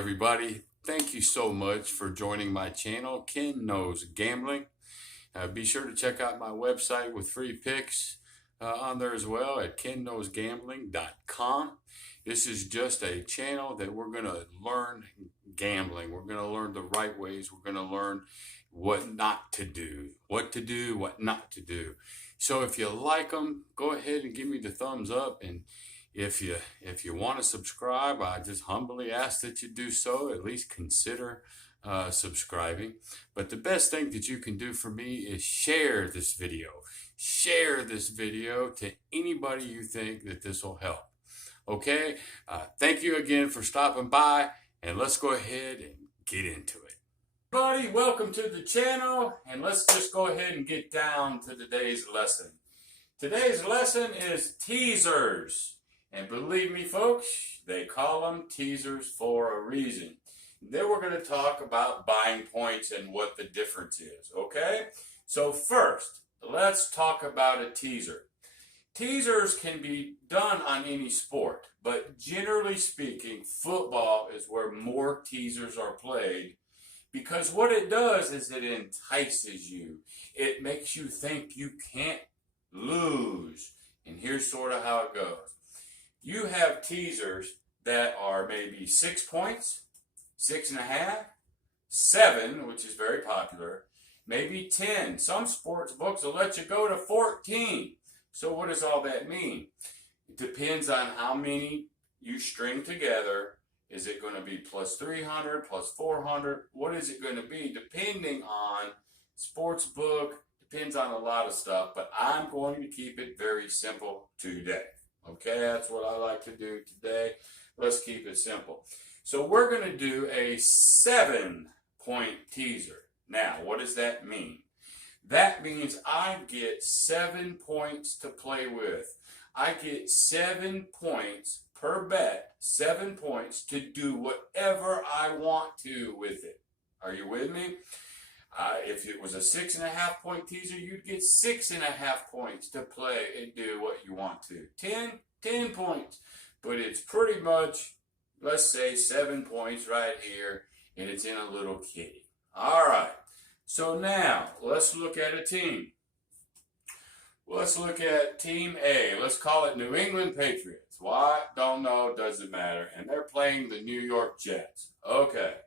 everybody. Thank you so much for joining my channel, Ken Knows Gambling. Be sure to check out my website with free picks on there as well at kenknowsgambling.com. This is just a channel that we're going to learn gambling. We're going to learn the right ways. We're going to learn what not to do, what to do, what not to do. So if you like them, go ahead and give me the thumbs up. And if you want to subscribe, I just humbly ask that you do so. At least consider subscribing. But the best thing that you can do for me is share this video. Share this video to anybody you think that this will help. Okay? Thank you again for stopping by, and let's go ahead and get into it. Everybody, welcome to the channel, and let's just go ahead and get down to today's lesson. Today's lesson is teasers. And believe me, folks, they call them teasers for a reason. Then we're going to talk about buying points and what the difference is, okay? So first, let's talk about a teaser. Teasers can be done on any sport, but generally speaking, football is where more teasers are played, because what it does is it entices you. It makes you think you can't lose. And here's sort of how it goes. You have teasers that are maybe 6 points, 6.5, 7, which is very popular, maybe 10. Some sports books will let you go to 14. So what does all that mean? It depends on how many you string together. Is it going to be plus 300, plus 400? What is it going to be? Depending on sports book, depends on a lot of stuff, but I'm going to keep it very simple today. Okay, that's what I like to do today. Let's keep it simple. So we're going to do a 7-point teaser. Now, what does that mean? That means I get 7 points to play with. I get 7 points per bet, 7 points to do whatever I want to with it. Are you with me? If it was a 6.5 point teaser, you'd get 6.5 points to play and do what you want to. 10 points. But it's pretty much, let's say, 7 points right here, and it's in a little kitty. All right. So now, let's look at a team. Let's look at Team A. Let's call it New England Patriots. Why? Don't know. Doesn't matter. And they're playing the New York Jets. Okay.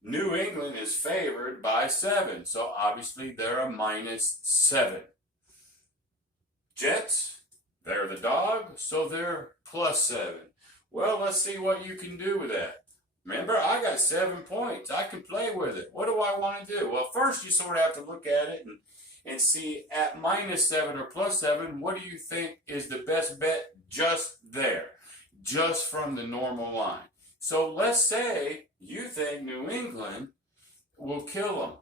New England is favored by 7, so obviously they're a -7. Jets, they're the dog, so they're +7. Well, let's see what you can do with that. Remember, I got 7 points. I can play with it. What do I want to do? Well, first you sort of have to look at it and see at -7 or +7, what do you think is the best bet just there, just from the normal line? So let's say you think New England will kill them.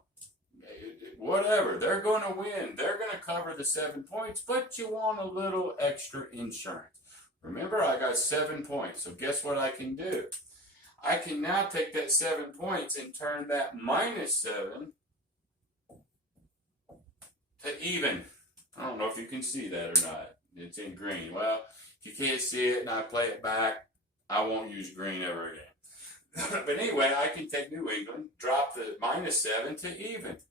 Whatever. They're going to win. They're going to cover the 7 points, but you want a little extra insurance. Remember, I got 7 points. So guess what I can do? I can now take that 7 points and turn that -7 to even. I don't know if you can see that or not. It's in green. Well, if you can't see it and I play it back, I won't use green ever again. But anyway, I can take New England, drop the -7 to even.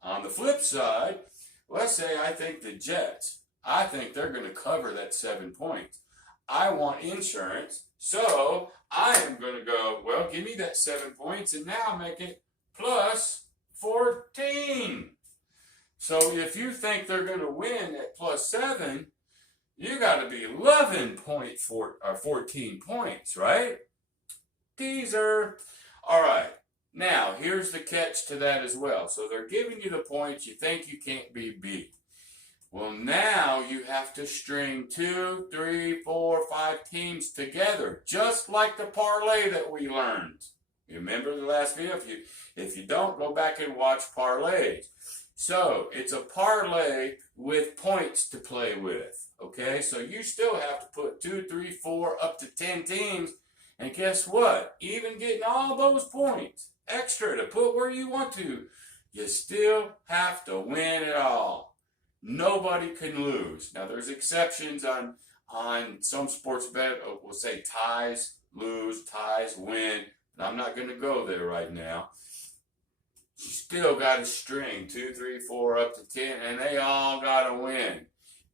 On the flip side, let's say I think the Jets, I think they're going to cover that 7 points. I want insurance, so I am going to go, well, give me that 7 points, and now make it +14. So if you think they're going to win at +7, you got to be 14 points, right? Teaser. All right. Now, here's the catch to that as well. So they're giving you the points. You think you can't be beat. Well, now you have to string 2, 3, 4, 5 teams together, just like the parlay that we learned. You remember the last video? If you don't, go back and watch parlays. So it's a parlay with points to play with. Okay, so you still have to put 2, 3, 4, up to 10 teams. And guess what? Even getting all those points extra to put where you want to, you still have to win it all. Nobody can lose. Now, there's exceptions on some sports bet. We'll say ties lose, ties win. and I'm not going to go there right now. You still got a string, 2, 3, 4, up to 10, and they all got to win.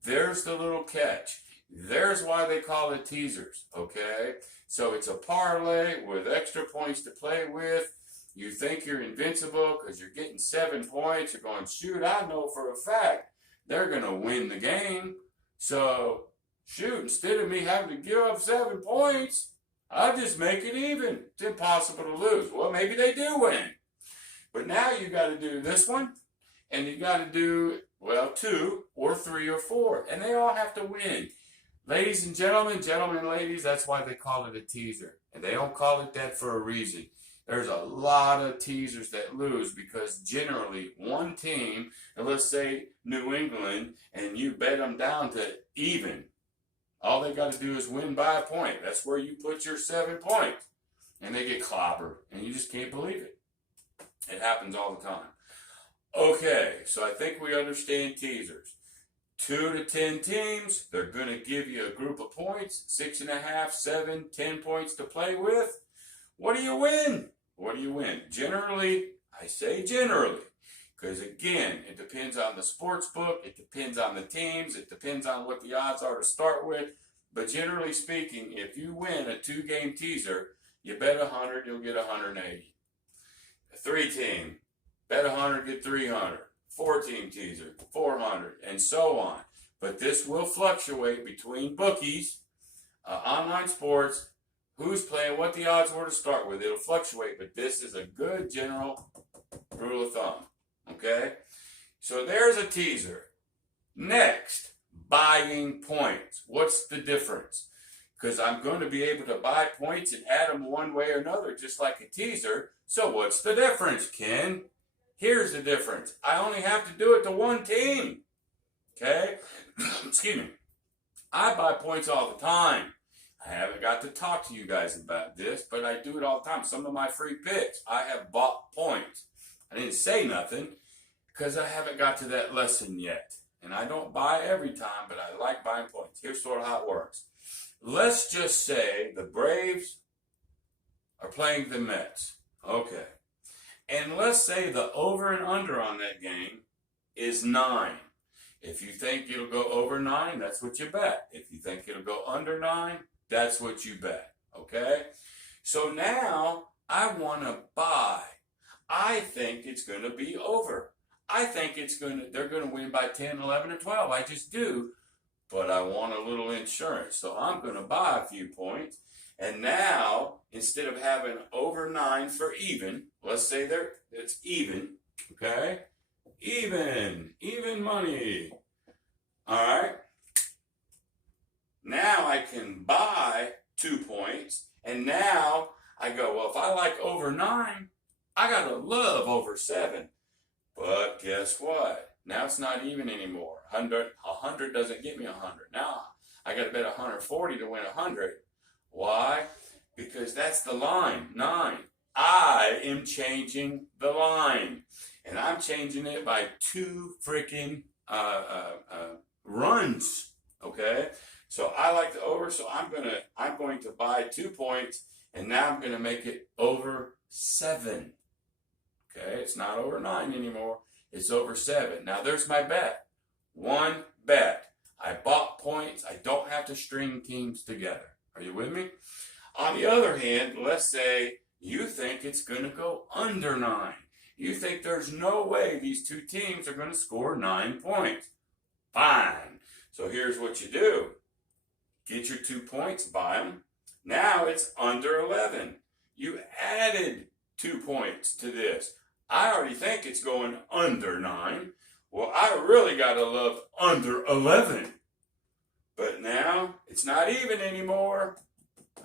There's the little catch. There's why they call it teasers, okay? So it's a parlay with extra points to play with. You think you're invincible because you're getting 7 points. You're going, shoot, I know for a fact they're going to win the game. So, shoot, instead of me having to give up 7 points, I'll just make it even. It's impossible to lose. Well, maybe they do win. But now you got to do this one, and you got to do, well, 2 or 3 or 4, and they all have to win. Ladies and gentlemen, gentlemen and ladies, that's why they call it a teaser. And they don't call it that for a reason. There's a lot of teasers that lose because generally one team, and let's say New England, and you bet them down to even. All they got to do is win by a point. That's where you put your 7 points. And they get clobbered, and you just can't believe it. It happens all the time. Okay, so I think we understand teasers. 2 to 10 teams, they're going to give you a group of points, 6.5, 7, 10 points to play with. What do you win? What do you win? Generally, I say generally, because again, it depends on the sports book, it depends on the teams, it depends on what the odds are to start with. But generally speaking, if you win a 2-game teaser, you bet 100, you'll get 180. A 3-team, bet 100, get 300. 4-team teaser, 400, and so on. But this will fluctuate between bookies, online sports, who's playing, what the odds were to start with. It'll fluctuate, but this is a good general rule of thumb. Okay? So there's a teaser. Next, buying points. What's the difference? Because I'm going to be able to buy points and add them one way or another, just like a teaser. So what's the difference, Ken? Here's the difference. I only have to do it to one team. Okay? Excuse me. I buy points all the time. I haven't got to talk to you guys about this, but I do it all the time. Some of my free picks, I have bought points. I didn't say nothing because I haven't got to that lesson yet. And I don't buy every time, but I like buying points. Here's sort of how it works. Let's just say the Braves are playing the Mets. Okay. And let's say the over and under on that game is 9. If you think it'll go over 9, that's what you bet. If you think it'll go under 9, that's what you bet. Okay? So now I want to buy. I think it's going to be over. I think they're going to win by 10, 11, or 12. I just do. But I want a little insurance. So I'm going to buy a few points. And now, instead of having over 9 for even, let's say it's even, okay? Even money. All right? Now I can buy 2 points, and now I go, well, if I like over 9, I got to love over 7. But guess what? Now it's not even anymore. 100 doesn't get me 100. Now I got to bet 140 to win 100. Why? Because that's the line, 9. I am changing the line. And I'm changing it by 2 freaking runs. Okay? So I like the over, so I'm going to buy 2 points, and now I'm going to make it over 7. Okay? It's not over 9 anymore. It's over 7. Now there's my bet. 1 bet. I bought points. I don't have to string teams together. Are you with me? On the other hand, let's say you think it's going to go under 9. You think there's no way these 2 teams are going to score 9 points. Fine. So here's what you do. Get your 2 points, buy them. Now it's under 11. You added 2 points to this. I already think it's going under 9. Well, I really got to love under 11. But now, it's not even anymore.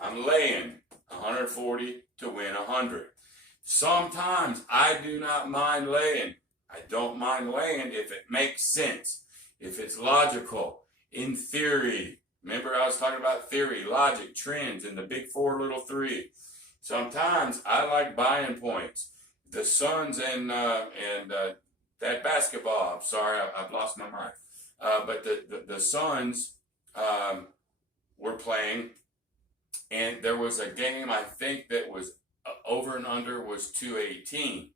I'm laying 140 to win 100. Sometimes I do not mind laying. I don't mind laying if it makes sense, if it's logical, in theory. Remember I was talking about theory, logic, trends, and the big 4 little 3. Sometimes I like buying points. The Suns and that basketball, I'm sorry, I've lost my mind. But the Suns were playing, and there was a game I think that was over and under was 218.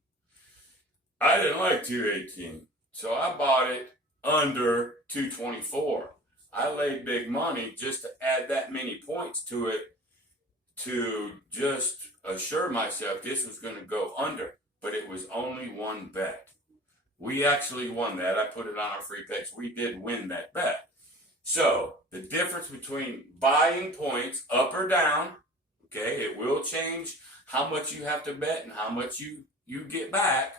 I didn't like 218, so I bought it under 224. I laid big money just to add that many points to it to just assure myself this was going to go under, but it was only one bet. We actually won that. I put it on our free picks. We did win that bet. So the difference between buying points up or down, okay, it will change how much you have to bet and how much you get back.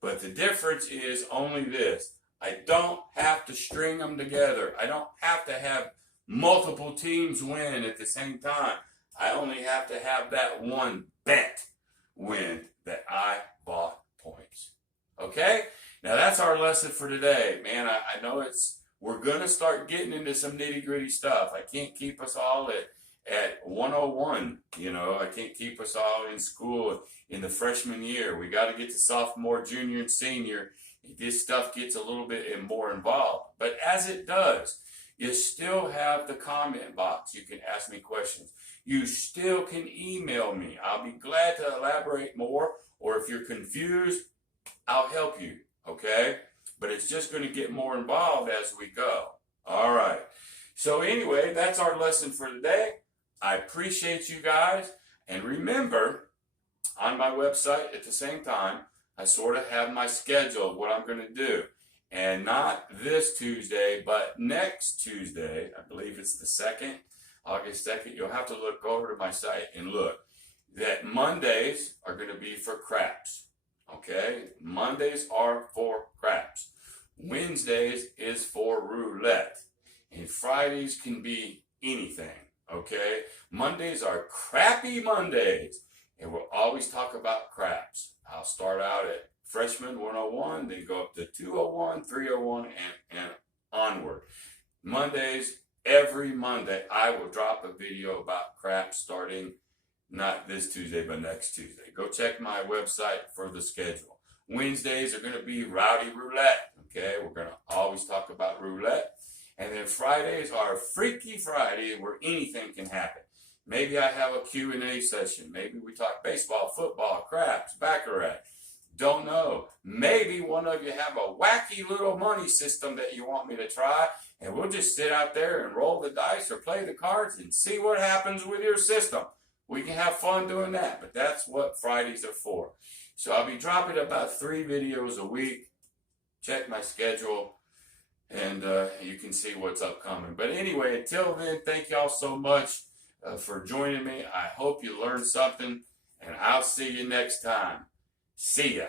But the difference is only this. I don't have to string them together. I don't have to have multiple teams win at the same time. I only have to have that one bet win that I bought points. Okay? Now that's our lesson for today. Man, I know we're going to start getting into some nitty-gritty stuff. I can't keep us all at 101. You know, I can't keep us all in school in the freshman year. We got to get to sophomore, junior, and senior. This stuff gets a little bit more involved. But as it does, you still have the comment box. You can ask me questions. You still can email me. I'll be glad to elaborate more. Or if you're confused, I'll help you. Okay? But it's just going to get more involved as we go. All right. So anyway, that's our lesson for today. I appreciate you guys. And remember, on my website at the same time, I sort of have my schedule of what I'm going to do. And not this Tuesday, but next Tuesday, I believe it's the 2nd, August 2nd, you'll have to look over to my site and look that Mondays are going to be for craps. Okay? Mondays are for craps. Wednesdays is for roulette. And Fridays can be anything. Okay? Mondays are crappy Mondays. And we'll always talk about craps. I'll start out at freshman 101, then go up to 201, 301, and onward. Mondays, every Monday, I will drop a video about craps starting not this Tuesday, but next Tuesday. Go check my website for the schedule. Wednesdays are going to be Rowdy Roulette. Okay, we're going to always talk about roulette. And then Fridays are Freaky Friday, where anything can happen. Maybe I have a Q&A session. Maybe we talk baseball, football, craps, baccarat. Don't know. Maybe one of you have a wacky little money system that you want me to try, and we'll just sit out there and roll the dice or play the cards and see what happens with your system. We can have fun doing that, but that's what Fridays are for. So I'll be dropping about 3 videos a week. Check my schedule, and you can see what's upcoming. But anyway, until then, thank y'all so much for joining me. I hope you learned something, and I'll see you next time. See ya.